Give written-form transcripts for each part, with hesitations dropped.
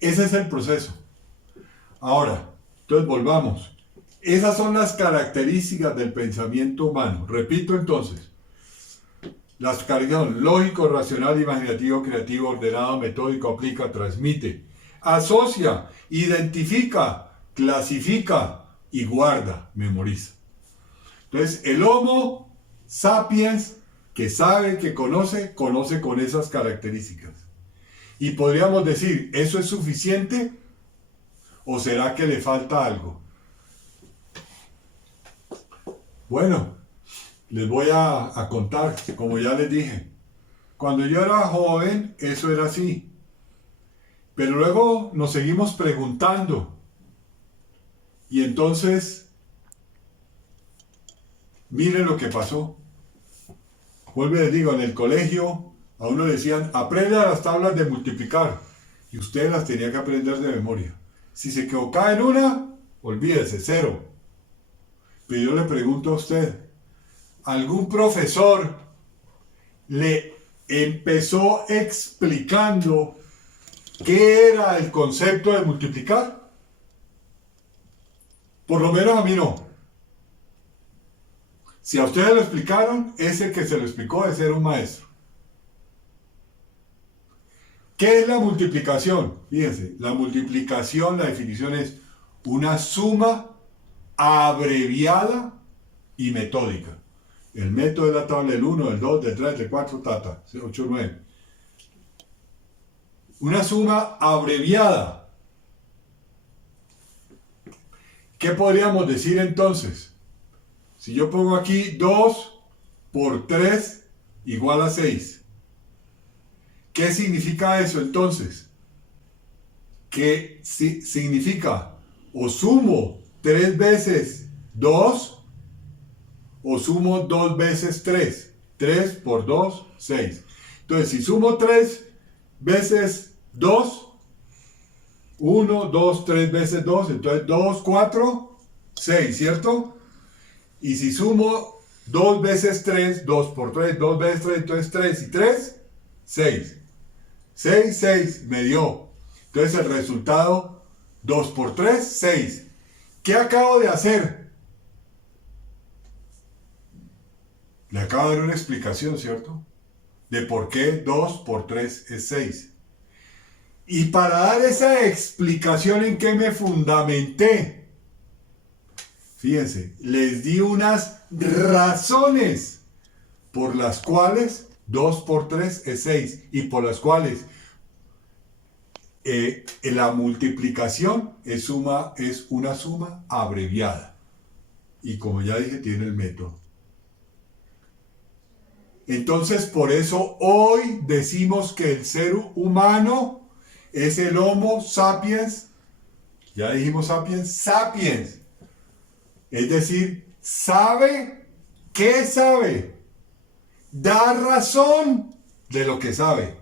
Ese es el proceso. Ahora, entonces volvamos. Esas son las características del pensamiento humano. Repito entonces, las características son lógico, racional, imaginativo, creativo, ordenado, metódico, aplica, transmite, asocia, identifica, clasifica y guarda, memoriza. Entonces, el Homo sapiens que sabe, que conoce, conoce con esas características. Y podríamos decir, ¿eso es suficiente? ¿O será que le falta algo? Bueno, les voy a contar, como ya les dije. Cuando yo era joven, eso era así. Pero luego nos seguimos preguntando. Y entonces, miren lo que pasó. Vuelvo y les digo, en el colegio a uno le decían, aprende las tablas de multiplicar. Y usted las tenía que aprender de memoria. Si se equivocaba en una, olvídese, 0. Pero yo le pregunto a usted, ¿algún profesor le empezó explicando qué era el concepto de multiplicar? Por lo menos a mí no. Si a ustedes lo explicaron, ese que se lo explicó es ser un maestro. ¿Qué es la multiplicación? Fíjense, la multiplicación, la definición es una suma abreviada y metódica. El método de la tabla del 1, del 2, del 3, del 4, 8, 9. Una suma abreviada. ¿Qué podríamos decir entonces? Si yo pongo aquí 2 por 3 igual a 6. ¿Qué significa eso entonces? Que significa o sumo 3 veces 2 o sumo 2 veces 3. 3 por 2, 6. Entonces, si sumo 3 veces 2, 1, 2, 3 veces 2, entonces 2, 4, 6, ¿cierto? Y si sumo 2 veces 3, 2 por 3, 2 veces 3, entonces 3 y 3, 6. 6, 6 me dio. Entonces el resultado, 2 por 3, 6. ¿Qué acabo de hacer? Le acabo de dar una explicación, ¿cierto? De por qué 2 por 3 es 6. Y para dar esa explicación, ¿en qué me fundamenté? Fíjense, les di unas razones por las cuales 2 por 3 es 6 y por las cuales la multiplicación es una suma abreviada. Y como ya dije, tiene el método. Entonces, por eso hoy decimos que el ser humano es el Homo sapiens. Ya dijimos sapiens, sapiens. Es decir, sabe qué sabe. Da razón de lo que sabe.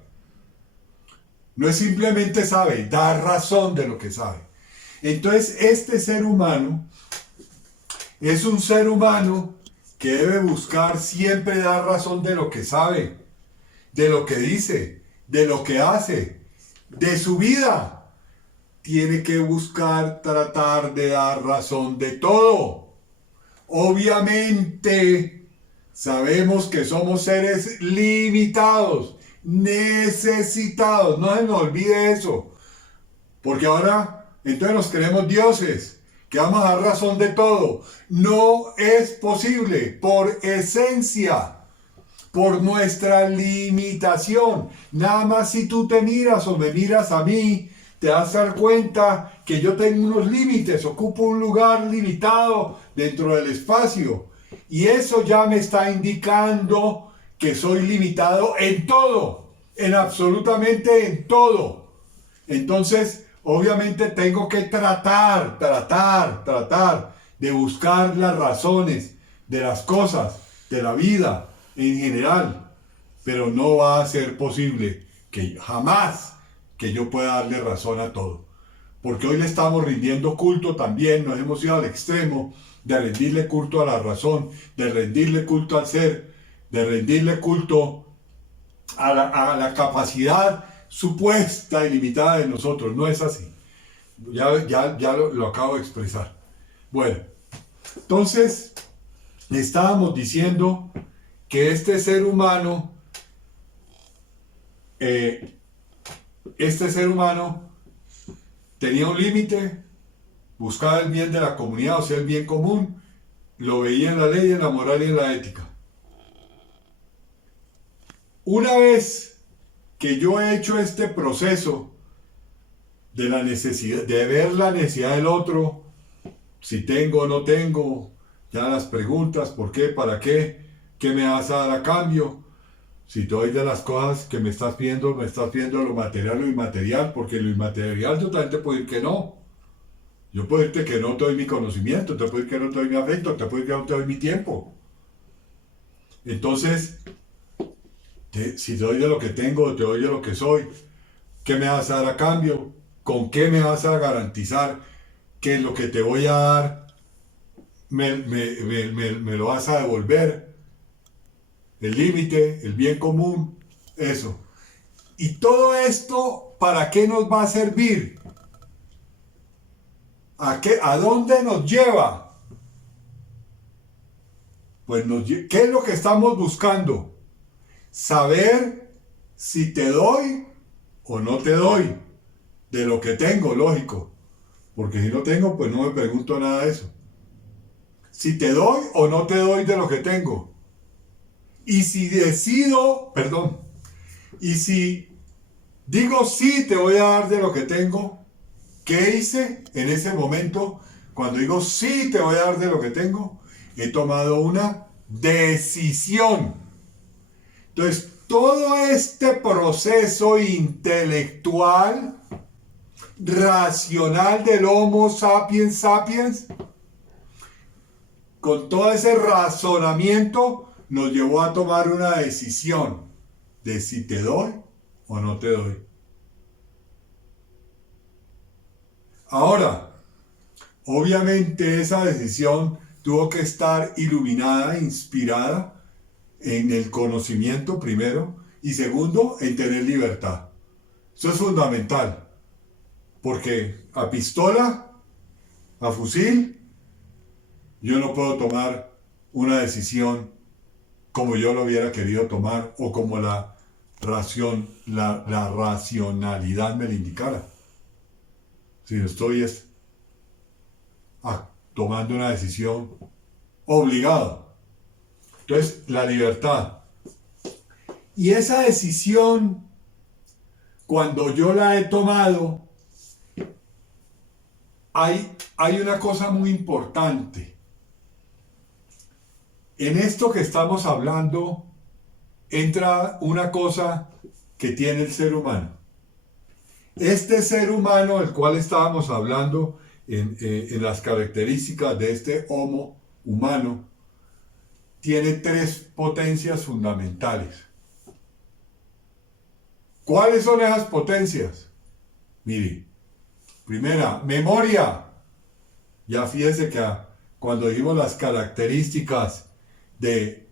No es simplemente sabe, da razón de lo que sabe. Entonces, este ser humano es un ser humano que debe buscar siempre dar razón de lo que sabe, de lo que dice, de lo que hace, de su vida. Tiene que buscar tratar de dar razón de todo. Obviamente, sabemos que somos seres limitados, necesitados. No se nos olvide eso. Porque ahora, entonces nos creemos dioses, que vamos a dar razón de todo. No es posible, por esencia, por nuestra limitación. Nada más si tú te miras o me miras a mí, te vas a dar cuenta que yo tengo unos límites, ocupo un lugar limitado dentro del espacio. Y eso ya me está indicando que soy limitado en todo, en absolutamente en todo. Entonces, obviamente tengo que tratar de buscar las razones de las cosas, de la vida en general. Pero no va a ser posible que jamás que yo pueda darle razón a todo. Porque hoy le estamos rindiendo culto también, nos hemos ido al extremo de rendirle culto a la razón, de rendirle culto al ser, de rendirle culto a la capacidad supuesta ilimitada de nosotros. No es así. Ya lo acabo de expresar. Bueno, entonces estábamos diciendo que este ser humano tenía un límite, buscaba el bien de la comunidad, o sea, el bien común, lo veía en la ley, en la moral y en la ética. Una vez que yo he hecho este proceso de la necesidad, de ver la necesidad del otro, si tengo o no tengo, ya las preguntas, ¿por qué? ¿Para qué? ¿Qué me vas a dar a cambio? Si te doy de las cosas que me estás pidiendo lo material o lo inmaterial, porque lo inmaterial yo también te puedo decir que no. Yo puedo decirte que no te doy mi conocimiento, te puedo decir que no te doy mi afecto, te puedo decir que no te doy mi tiempo. Entonces, si te doy de lo que tengo, te doy de lo que soy, ¿qué me vas a dar a cambio? ¿Con qué me vas a garantizar que lo que te voy a dar me lo vas a devolver? El límite, el bien común, eso. Y todo esto, ¿para qué nos va a servir? ¿A dónde nos lleva? Pues ¿qué es lo que estamos buscando? Saber si te doy o no te doy de lo que tengo, lógico. Porque si no tengo, pues no me pregunto nada de eso. Si te doy o no te doy de lo que tengo. Y si digo sí te voy a dar de lo que tengo, ¿qué hice en ese momento? Cuando digo sí te voy a dar de lo que tengo, he tomado una decisión. Entonces, todo este proceso intelectual, racional del Homo sapiens sapiens, con todo ese razonamiento, nos llevó a tomar una decisión de si te doy o no te doy. Ahora, obviamente esa decisión tuvo que estar iluminada, inspirada en el conocimiento primero y segundo, en tener libertad. Eso es fundamental, porque a pistola, a fusil, yo no puedo tomar una decisión como yo lo hubiera querido tomar o como la racionalidad me lo indicara. Si no estoy tomando una decisión obligado. Entonces, la libertad. Y esa decisión, cuando yo la he tomado, hay una cosa muy importante. En esto que estamos hablando, entra una cosa que tiene el ser humano. Este ser humano del cual estábamos hablando en las características de este Homo humano, tiene tres potencias fundamentales. ¿Cuáles son esas potencias? Mire, primera, memoria. Ya fíjese que cuando dijimos las características de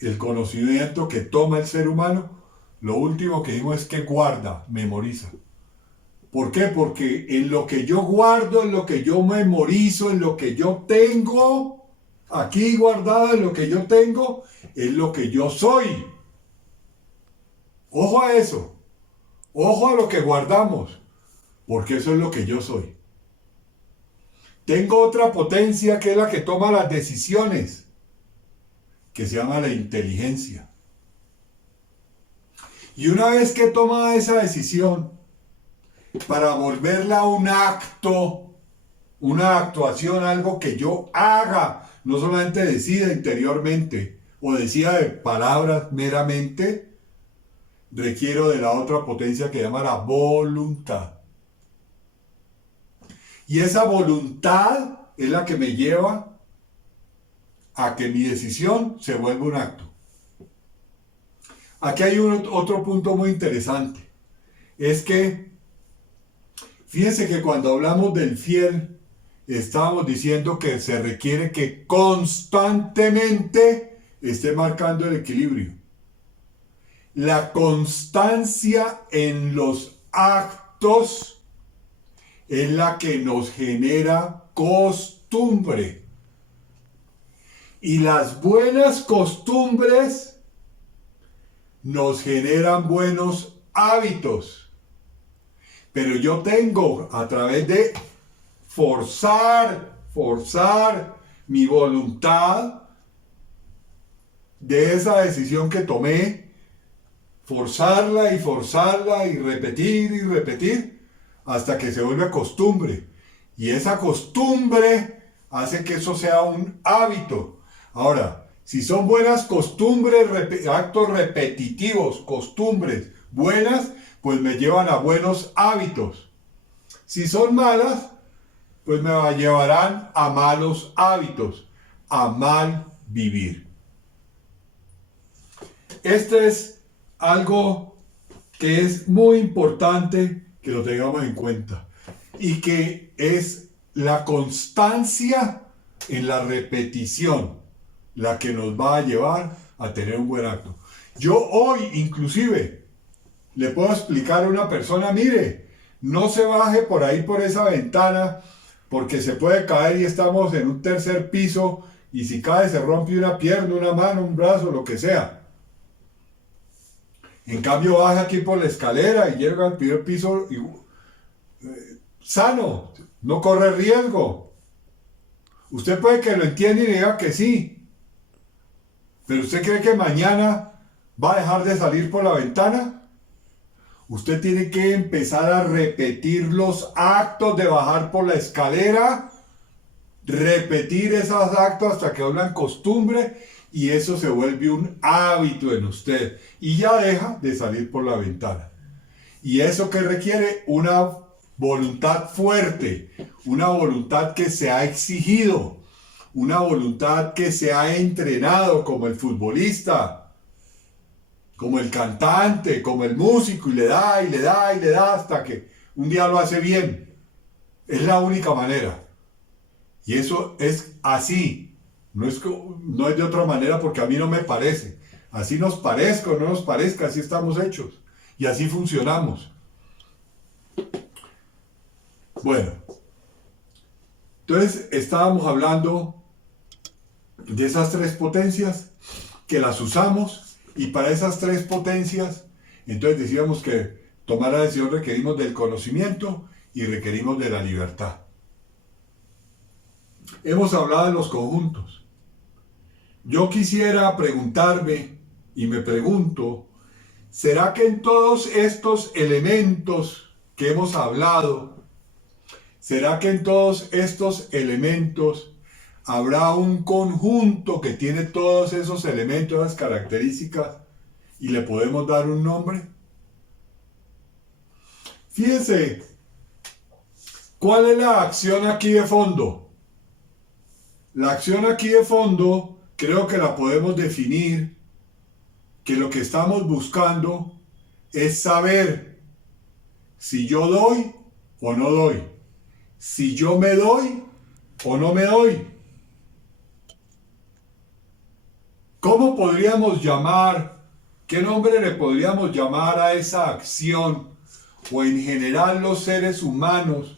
el conocimiento que toma el ser humano, lo último que dijimos es que guarda, memoriza. ¿Por qué? Porque en lo que yo guardo, en lo que yo memorizo, en lo que yo tengo, aquí guardado en lo que yo tengo, es lo que yo soy. Ojo a eso. Ojo a lo que guardamos, porque eso es lo que yo soy. Tengo otra potencia que es la que toma las decisiones, que se llama la inteligencia. Y una vez que toma esa decisión, para volverla un acto, una actuación, algo que yo haga, no solamente decida interiormente o decida de palabras meramente, requiero de la otra potencia que se llama la voluntad. Y esa voluntad es la que me lleva a que mi decisión se vuelva un acto. Aquí hay otro punto muy interesante. Es que, fíjense que cuando hablamos del fiel, estábamos diciendo que se requiere que constantemente esté marcando el equilibrio. La constancia en los actos es la que nos genera costumbre. Y las buenas costumbres nos generan buenos hábitos. Pero yo tengo, a través de forzar mi voluntad de esa decisión que tomé, forzarla y repetir, hasta que se vuelve costumbre. Y esa costumbre hace que eso sea un hábito. Ahora, si son buenas costumbres, actos repetitivos, costumbres buenas, pues me llevan a buenos hábitos. Si son malas, pues me llevarán a malos hábitos, a mal vivir. Este es algo que es muy importante que lo tengamos en cuenta y que es la constancia en la repetición la que nos va a llevar a tener un buen acto. Yo hoy inclusive le puedo explicar a una persona, mire, no se baje por ahí por esa ventana porque se puede caer y estamos en un tercer piso y si cae se rompe una pierna, una mano, un brazo, lo que sea. En cambio baje aquí por la escalera y llega al primer piso y, sano, no corre riesgo. Usted puede que lo entienda y diga que sí, pero ¿usted cree que mañana va a dejar de salir por la ventana? Usted tiene que empezar a repetir los actos de bajar por la escalera, repetir esos actos hasta que vuelvan costumbre y eso se vuelve un hábito en usted y ya deja de salir por la ventana. ¿Y eso que requiere? Una voluntad fuerte, una voluntad que se ha exigido, una voluntad que se ha entrenado como el futbolista, como el cantante, como el músico, y le da hasta que un día lo hace bien. Es la única manera. Y eso es así. No es de otra manera porque a mí no me parece. Así nos parezca o no nos parezca, así estamos hechos. Y así funcionamos. Bueno. Entonces estábamos hablando de esas tres potencias que las usamos y para esas tres potencias entonces decíamos que tomar la decisión requerimos del conocimiento y requerimos de la libertad. Hemos hablado de los conjuntos. Yo quisiera preguntarme y me pregunto, ¿será que en todos estos elementos que hemos hablado, será que en todos estos elementos habrá un conjunto que tiene todos esos elementos, esas características, y le podemos dar un nombre? Fíjense, ¿cuál es la acción aquí de fondo? La acción aquí de fondo creo que la podemos definir, que lo que estamos buscando es saber si yo doy o no doy, si yo me doy o no me doy. ¿Cómo podríamos llamar, qué nombre le podríamos llamar a esa acción? O en general los seres humanos,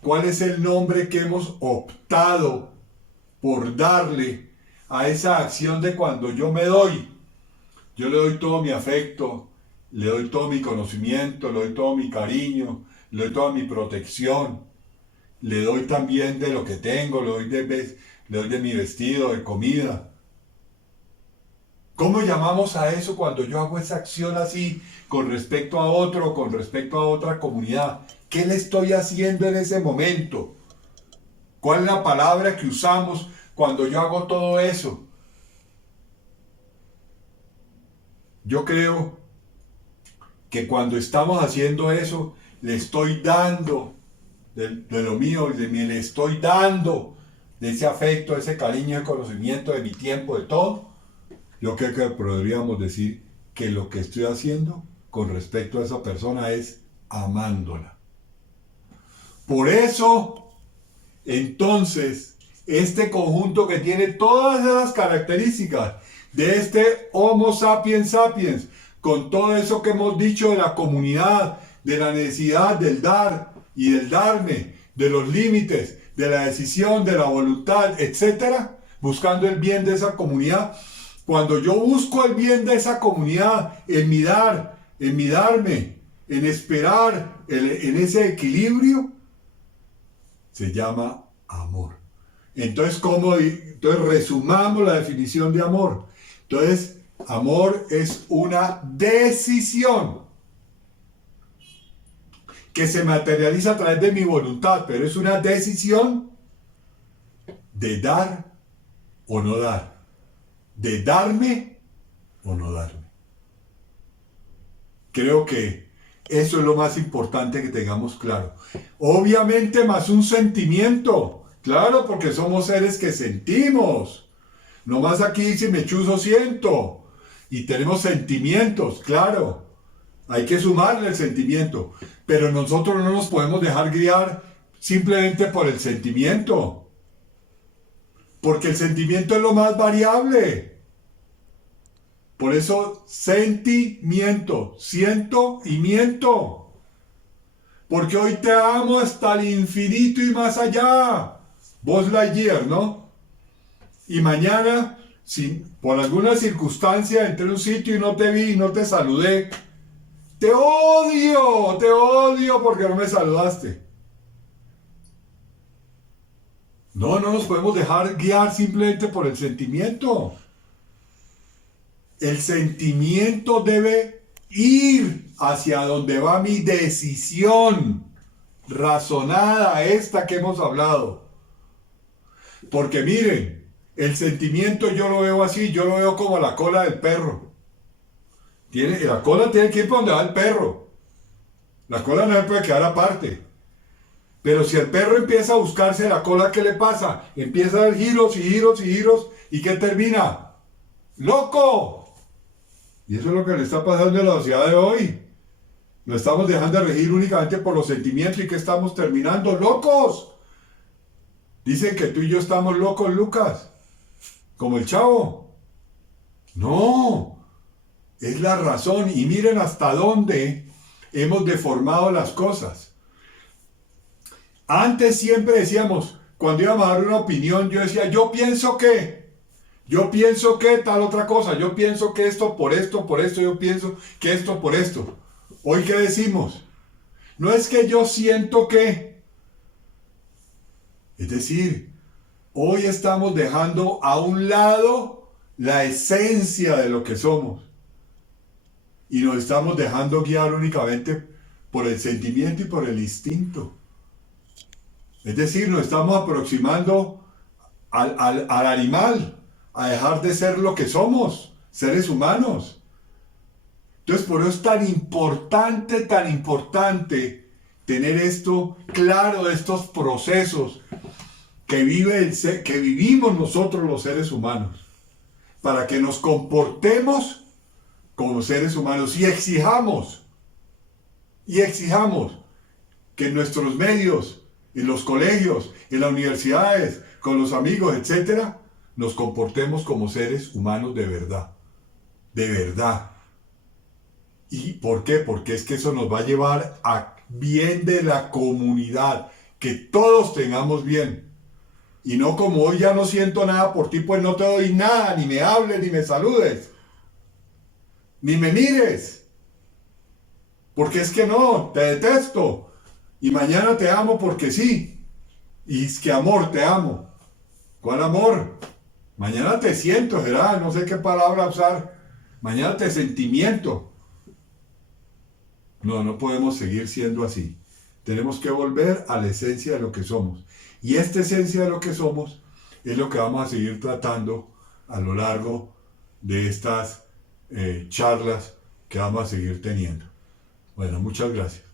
¿cuál es el nombre que hemos optado por darle a esa acción de cuando yo me doy? Yo le doy todo mi afecto, le doy todo mi conocimiento, le doy todo mi cariño, le doy toda mi protección, le doy también de lo que tengo, le doy de mi vestido, de comida. ¿Cómo llamamos a eso cuando yo hago esa acción así con respecto a otro, con respecto a otra comunidad? ¿Qué le estoy haciendo en ese momento? ¿Cuál es la palabra que usamos cuando yo hago todo eso? Yo creo que cuando estamos haciendo eso, le estoy dando de lo mío, le estoy dando de ese afecto, de ese cariño, de conocimiento, de mi tiempo, de todo. Yo creo que podríamos decir que lo que estoy haciendo con respecto a esa persona es amándola. Por eso, entonces, este conjunto que tiene todas esas características de este Homo sapiens sapiens, con todo eso que hemos dicho de la comunidad, de la necesidad del dar y del darme, de los límites, de la decisión, de la voluntad, etcétera, buscando el bien de esa comunidad. Cuando yo busco el bien de esa comunidad, en mi dar, en mi darme, en esperar, en ese equilibrio, se llama amor. Entonces, entonces resumamos la definición de amor. Entonces, amor es una decisión que se materializa a través de mi voluntad, pero es una decisión de dar o no dar, de darme o no darme. Creo que eso es lo más importante que tengamos claro. Obviamente más un sentimiento, claro, porque somos seres que sentimos. No más aquí dice me chuzo siento. Y tenemos sentimientos, claro. Hay que sumarle el sentimiento. Pero nosotros no nos podemos dejar guiar simplemente por el sentimiento. Porque el sentimiento es lo más variable. Por eso, sentimiento, siento y miento. Porque hoy te amo hasta el infinito y más allá. Buzz Lightyear, ¿no? Y mañana, si por alguna circunstancia entré en un sitio y no te vi y no te saludé, te odio porque no me saludaste. No nos podemos dejar guiar simplemente por el sentimiento. El sentimiento debe ir hacia donde va mi decisión razonada, esta que hemos hablado. Porque miren, el sentimiento yo lo veo así, yo lo veo como la cola del perro. La cola tiene que ir para donde va el perro. La cola no se puede quedar aparte. Pero si el perro empieza a buscarse la cola, ¿qué le pasa? Empieza a dar giros y giros y giros. ¿Y qué termina? ¡Loco! Y eso es lo que le está pasando en la sociedad de hoy. Lo estamos dejando de regir únicamente por los sentimientos y que estamos terminando locos. Dicen que tú y yo estamos locos, Lucas. Como el Chavo. No. Es la razón. Y miren hasta dónde hemos deformado las cosas. Antes siempre decíamos, cuando íbamos a dar una opinión, yo decía, yo pienso que tal otra cosa, yo pienso que esto, por esto, yo pienso que esto, por esto. Hoy, ¿qué decimos? No es que yo siento que. Es decir, hoy estamos dejando a un lado la esencia de lo que somos. Y nos estamos dejando guiar únicamente por el sentimiento y por el instinto. Es decir, nos estamos aproximando al animal, a dejar de ser lo que somos, seres humanos. Entonces, por eso es tan importante tener esto claro, de estos procesos que vivimos nosotros los seres humanos, para que nos comportemos como seres humanos y exijamos que en nuestros medios, en los colegios, en las universidades, con los amigos, etcétera, nos comportemos como seres humanos de verdad. De verdad. ¿Y por qué? Porque es que eso nos va a llevar a bien de la comunidad, que todos tengamos bien. Y no como hoy ya no siento nada por ti, pues no te doy nada, ni me hables, ni me saludes, ni me mires. Porque es que no, te detesto. Y mañana te amo porque sí. Y es que amor, te amo. ¿Cuál amor? Mañana te siento, ¿verdad? No sé qué palabra usar. Mañana te sentimiento. No podemos seguir siendo así. Tenemos que volver a la esencia de lo que somos. Y esta esencia de lo que somos es lo que vamos a seguir tratando a lo largo de estas charlas que vamos a seguir teniendo. Bueno, muchas gracias.